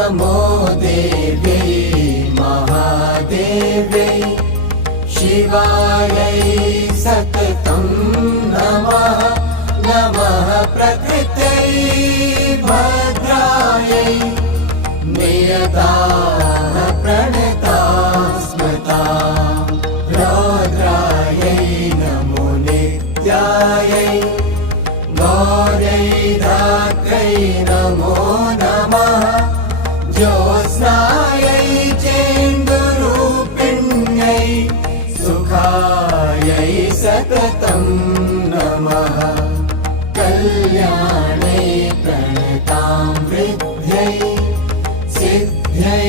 नमो देव्यै महादेव्यै शिवायै सततं नमः। नमः प्रकृत्यै भद्रायै नियताः प्रणताः स्मृताः। रौद्रायै नमो नित्यायै गौर्यै धात्र्यै नमो नमः। ज्योत्स्नायै चेन्दुरूपिण्यै सुखायै सततं नमः। कल्याणै प्रणतां वृद्ध्यै सिद्ध्यै